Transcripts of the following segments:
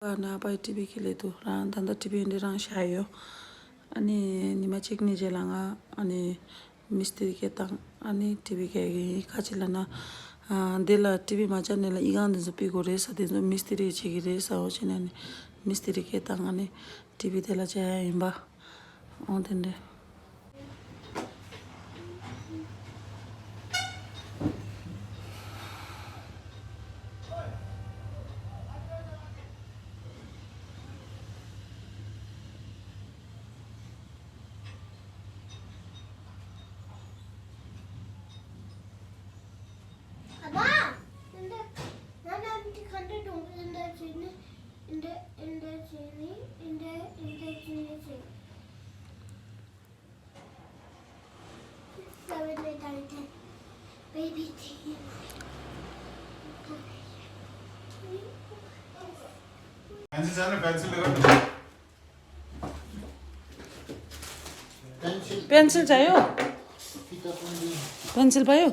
Karena apa TV kile tu, ran tanda TV ini ran shayo, ani ni macik ni jelanga, ani misteri ketang, ani TV kayak kacilana, dela TV macam nela ikan tu sepi kores, ati tu misteri cekires, awak cina ni misteri ketang ani TV dela caya imba, on tende. Baby tea. Pencil चाहियो pencil पायो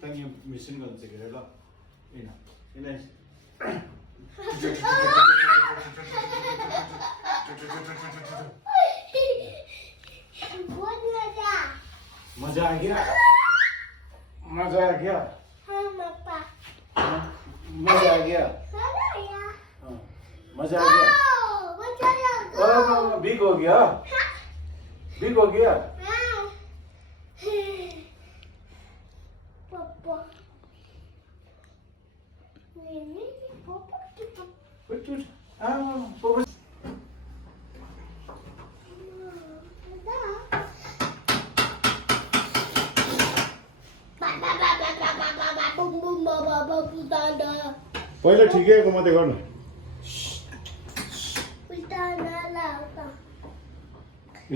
Tanya mesin kan segera lah. Ini. मजा आ गया मजा आ गया हाँ पापा मजा आ गया मजा आ गया बिग हो गया बिग हो गया पापा पहिला ठिकैको मात्रै गर्नु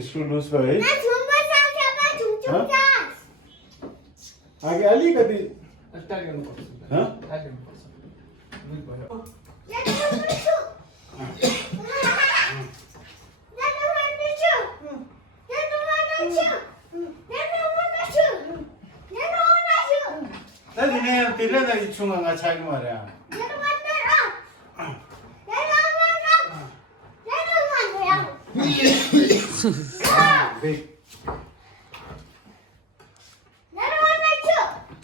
स्क्रू लुज भयो है आगे अलिकति टाइट गर्नुपर्छ टाइट गर्नुपर्छ लुज भयो Tadi tidak dari sungai ngacak kemarin.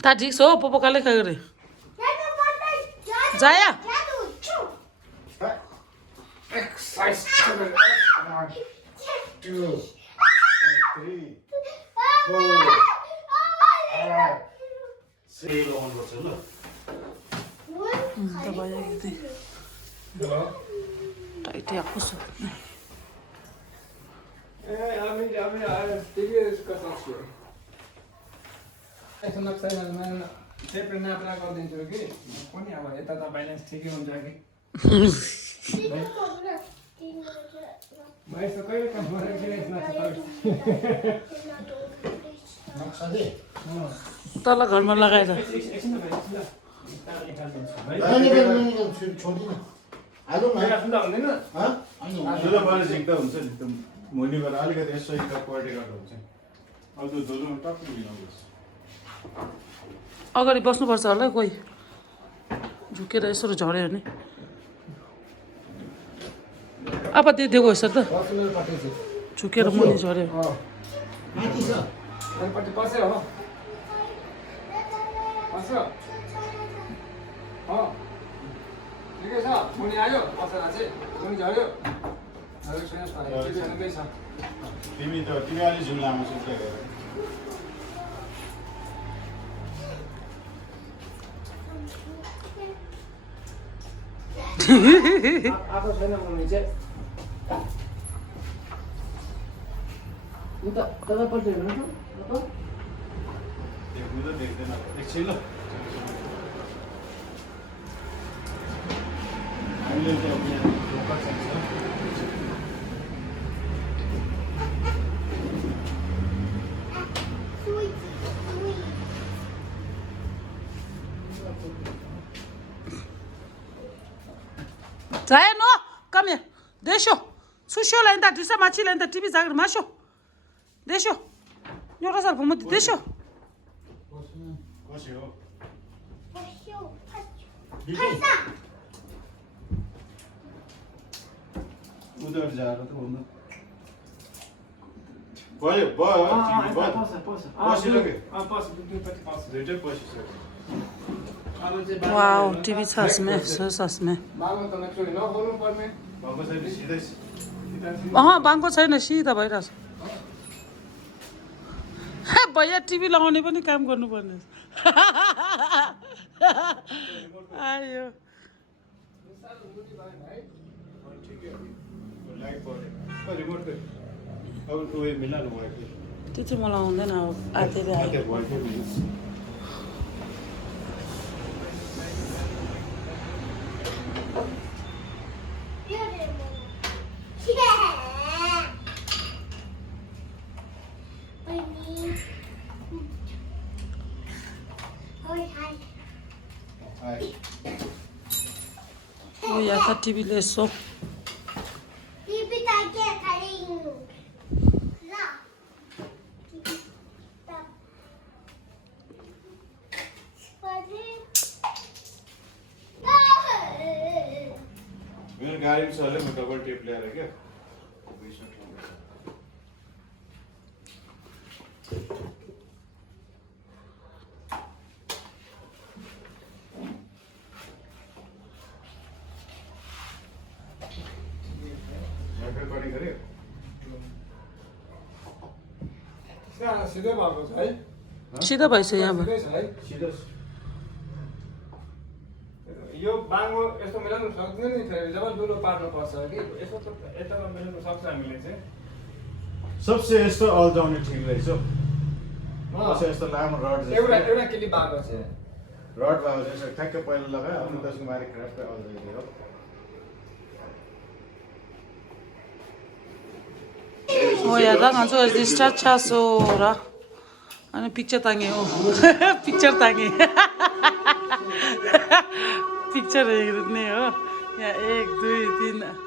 Tadi so popo kali kagere. Jaya. Exercise. 1, 2, 3, 4, 5. Save on what's it look. Trabalha aqui. Tight aku so. यसो नक्सामा सेपरेट नाप्रा गरिदिन्छु कि पनि अब यता त ब्यालेन्स ठिकै हुन्छ कि म यस्तो कहिले काम गरेको थिएँ तल घरमा लगाएर जुन बारे झिक्दा हुन्छ नि त मुनिबाट अलिकति यसो क्वालिटी गर्दा हुन्छ अब त्यो धुलोमा टक्कै मिलाउँछ अगाडि बस्नुपर्छ होला कोही झुकेर यसो झऱ्यो भने अब दिएको यसो त झुकेर मुनि झऱ्यो पस्यो हो पस्यो ठिकै छ मुनि आयो पसेर चाहिँ मुनि झऱ्यो तिमी अलि झुल लामो सुत्दै आएको छैन मुनि चाहिँ उता तलपट्टि हेर्नु त देख्नु त देख्दैन एकछिन ल हामीले त अब यहाँ ढोका चाहिन्छ Zaya, no, come here. Deixa. Susho lá ainda, disse a Matilha ainda TV zagra, macho. Deixa. Eu não sei como te deixa. कसै हो पैसा उधर जाएर त हुनु भयो भयो टिभी भयो पसिसक्यो दुइटै पसिसक्यो Wow, TV sas में, sas में. बाबा त नक्सुरी नखोल्नु पर्ने भएको छैन सिधै बाङको छैन सिधा भइरहेछ भैया टिभी लगाउने पनि काम गर्नुपर्ने आयो लाइट पऱ्यो रिमोट खोइ अब उयो मिलाउनु भयो कि त्यो चाहिँ मलाई आउँदैन अब आधेले आयो त्यो भयो कि आयो ओ या त टिभीले यसो टिभी ताके खालिङ ल मेरो गाडीमा छ होला म डबल टेप ल्याएर क्या रेकर्डिङ गऱ्यो सिधै भएको छ है सिधा भइसक्यो यहाँबाट सिधै छ है सिधै यो बाङ्गो यस्तो मिलाउनु सक्दैन नि फेरि जब दुलो पार्नु पर्छ कि यसो त यतामा मिलाउनु सक्छ हामीले चाहिँ सबसे यस्तो अल्झाउने ठिक रहेछ कसै यस्तो लामो रड एउटा एउटा किली भएको छ रड भएको चाहिँ ठ्याक्कै पहिला लगायो अनि त्यसको माथि ख्राप्पै अल्झाइदियो Oh ya da nganzo register chaso ra. Ani picture tangi oh. Picture tangi. Picture हेर्ने हो. यहाँ 1 2 3